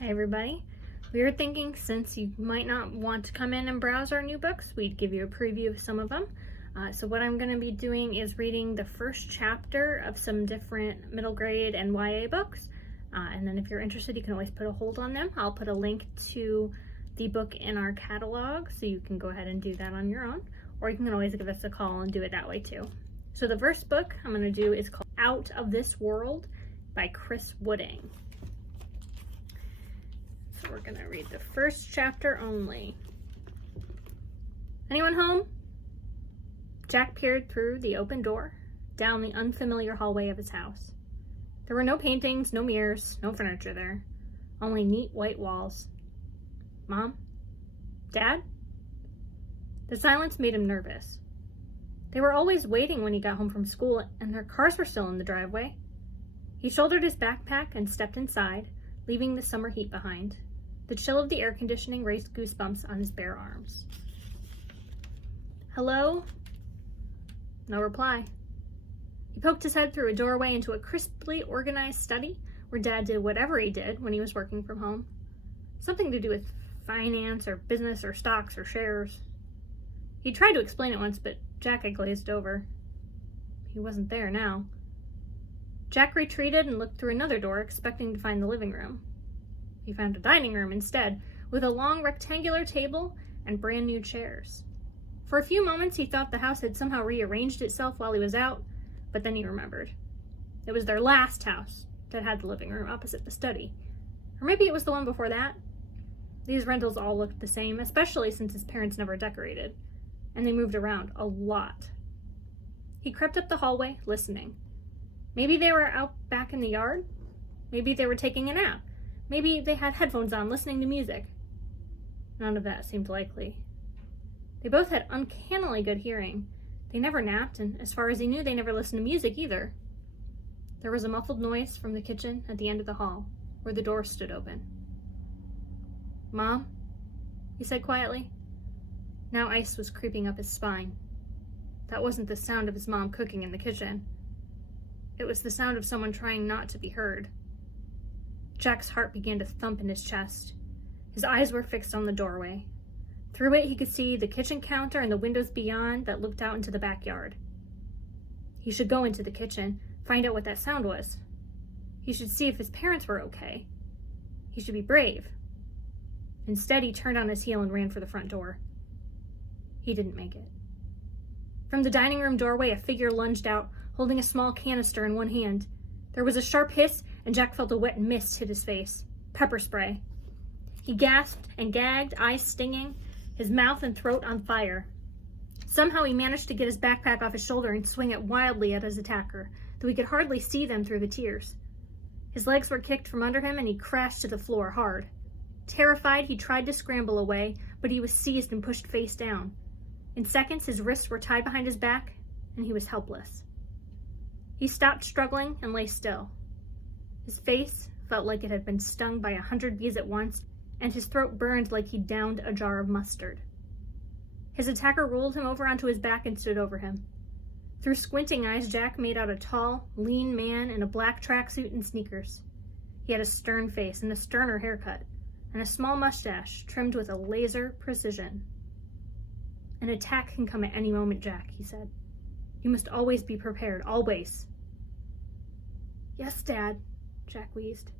Hi everybody. We were thinking since you might not want to come in and browse our new books, we'd give you a preview of some of them. So what I'm going to be doing is reading the first chapter of some different middle grade and YA books. And then if you're interested, you can always put a hold on them. I'll put a link to the book in our catalog so you can go ahead and do that on your own. Or you can always give us a call and do it that way too. So the first book I'm going to do is called Out of This World by Chris Wooding. So we're gonna read the first chapter only. Anyone home? Jack peered through the open door, down the unfamiliar hallway of his house. There were no paintings, no mirrors, no furniture there, only neat white walls. Mom? Dad? The silence made him nervous. They were always waiting when he got home from school, and their cars were still in the driveway. He shouldered his backpack and stepped inside, leaving the summer heat behind. The chill of the air conditioning raised goosebumps on his bare arms. Hello? No reply. He poked his head through a doorway into a crisply organized study where Dad did whatever he did when he was working from home. Something to do with finance or business or stocks or shares. He tried to explain it once, but Jack had glazed over. He wasn't there now. Jack retreated and looked through another door, expecting to find the living room. He found a dining room instead, with a long rectangular table and brand new chairs. For a few moments he thought the house had somehow rearranged itself while he was out, but then he remembered. It was their last house that had the living room opposite the study. Or maybe it was the one before that. These rentals all looked the same, especially since his parents never decorated, and they moved around a lot. He crept up the hallway, listening. Maybe they were out back in the yard. Maybe they were taking a nap. Maybe they had headphones on, listening to music. None of that seemed likely. They both had uncannily good hearing. They never napped, and as far as he knew, they never listened to music either. There was a muffled noise from the kitchen at the end of the hall, where the door stood open. Mom? He said quietly. Now ice was creeping up his spine. That wasn't the sound of his mom cooking in the kitchen. It was the sound of someone trying not to be heard. Jack's heart began to thump in his chest. His eyes were fixed on the doorway. Through it, he could see the kitchen counter and the windows beyond that looked out into the backyard. He should go into the kitchen, find out what that sound was. He should see if his parents were okay. He should be brave. Instead, he turned on his heel and ran for the front door. He didn't make it. From the dining room doorway, a figure lunged out, holding a small canister in one hand. There was a sharp hiss, and Jack felt a wet mist hit his face. Pepper spray. He gasped and gagged, eyes stinging, his mouth and throat on fire. Somehow he managed to get his backpack off his shoulder and swing it wildly at his attacker, though he could hardly see them through the tears. His legs were kicked from under him, and he crashed to the floor hard. Terrified, he tried to scramble away, but he was seized and pushed face down. In seconds, his wrists were tied behind his back, and he was helpless. He stopped struggling and lay still. His face felt like it had been stung by 100 bees at once, and his throat burned like he'd downed a jar of mustard. His attacker rolled him over onto his back and stood over him. Through squinting eyes, Jack made out a tall, lean man in a black tracksuit and sneakers. He had a stern face and a sterner haircut, and a small mustache trimmed with a laser precision. An attack can come at any moment, Jack, he said. You must always be prepared, always. Yes, Dad, Jack wheezed.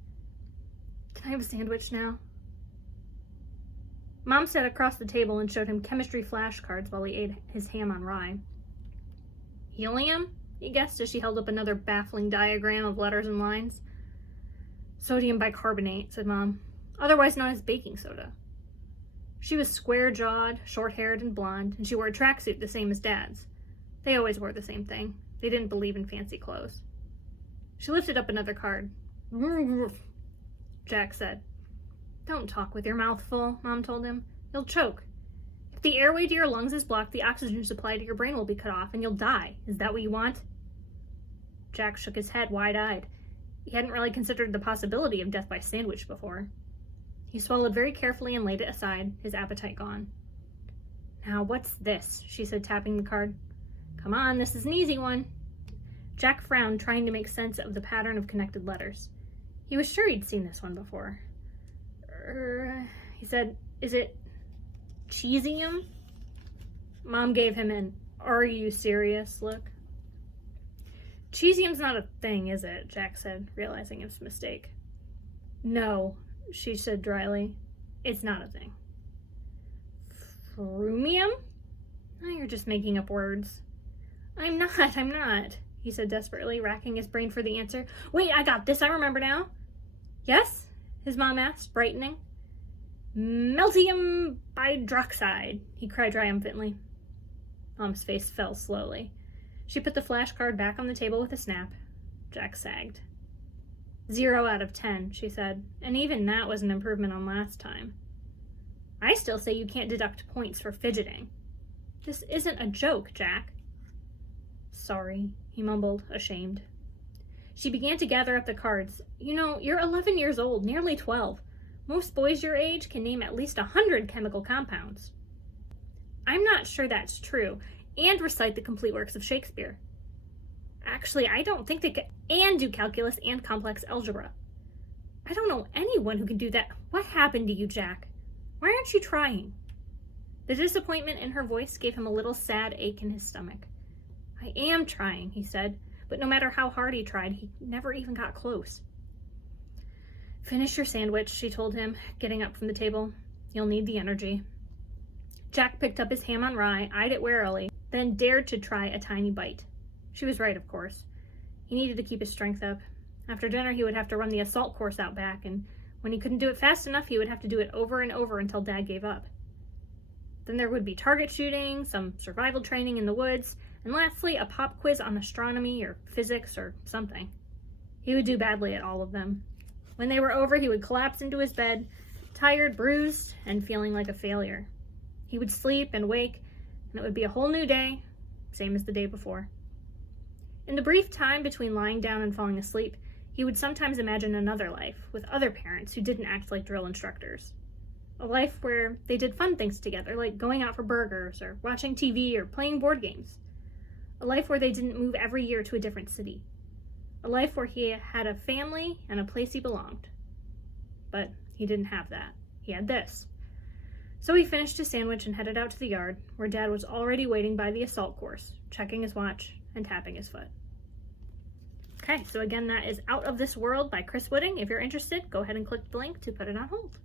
Can I have a sandwich now? Mom sat across the table and showed him chemistry flashcards while he ate his ham on rye. Helium? He guessed as she held up another baffling diagram of letters and lines. Sodium bicarbonate, said Mom, otherwise known as baking soda. She was square-jawed, short-haired, and blonde, and she wore a tracksuit the same as Dad's. They always wore the same thing. They didn't believe in fancy clothes. She lifted up another card. Jack said. Don't talk with your mouth full, Mom told him. You'll choke. If the airway to your lungs is blocked, the oxygen supply to your brain will be cut off, and you'll die. Is that what you want? Jack shook his head wide-eyed. He hadn't really considered the possibility of death by sandwich before. He swallowed very carefully and laid it aside, his appetite gone. Now, what's this? She said, tapping the card. Come on, this is an easy one. Jack frowned, trying to make sense of the pattern of connected letters. He was sure he'd seen this one before. He said, is it cheesium? Mom gave him an "are you serious" look. Cheesium's not a thing, is it? Jack said, realizing his mistake. No, she said dryly. It's not a thing. Frumium? Oh, you're just making up words. I'm not, he said desperately, racking his brain for the answer. Wait, I got this, I remember now. Yes? His mom asked, brightening. Meltium hydroxide, he cried triumphantly. Mom's face fell slowly. She put the flashcard back on the table with a snap. Jack sagged. 0 out of 10, she said, and even that was an improvement on last time. I still say you can't deduct points for fidgeting. This isn't a joke, Jack. Sorry, he mumbled, ashamed. She began to gather up the cards. You know, you're 11 years old, nearly 12. Most boys your age can name at least 100 chemical compounds. I'm not sure that's true, and recite the complete works of Shakespeare. Actually, I don't think they can, and do calculus and complex algebra. I don't know anyone who can do that. What happened to you, Jack? Why aren't you trying? The disappointment in her voice gave him a little sad ache in his stomach. I am trying, he said, but no matter how hard he tried, he never even got close. Finish your sandwich, she told him, getting up from the table. You'll need the energy. Jack picked up his ham on rye, eyed it warily, then dared to try a tiny bite. She was right, of course. He needed to keep his strength up. After dinner, he would have to run the assault course out back, and when he couldn't do it fast enough, he would have to do it over and over until Dad gave up. Then there would be target shooting, some survival training in the woods, and lastly, a pop quiz on astronomy or physics or something. He would do badly at all of them. When they were over, he would collapse into his bed, tired, bruised, and feeling like a failure. He would sleep and wake, and it would be a whole new day, same as the day before. In the brief time between lying down and falling asleep, he would sometimes imagine another life with other parents who didn't act like drill instructors. A life where they did fun things together, like going out for burgers or watching TV or playing board games. A life where they didn't move every year to a different city. A life where he had a family and a place he belonged. But he didn't have that. He had this. So he finished his sandwich and headed out to the yard, where Dad was already waiting by the assault course, checking his watch and tapping his foot. Okay, so again, that is Out of This World by Chris Whitting. If you're interested, go ahead and click the link to put it on hold.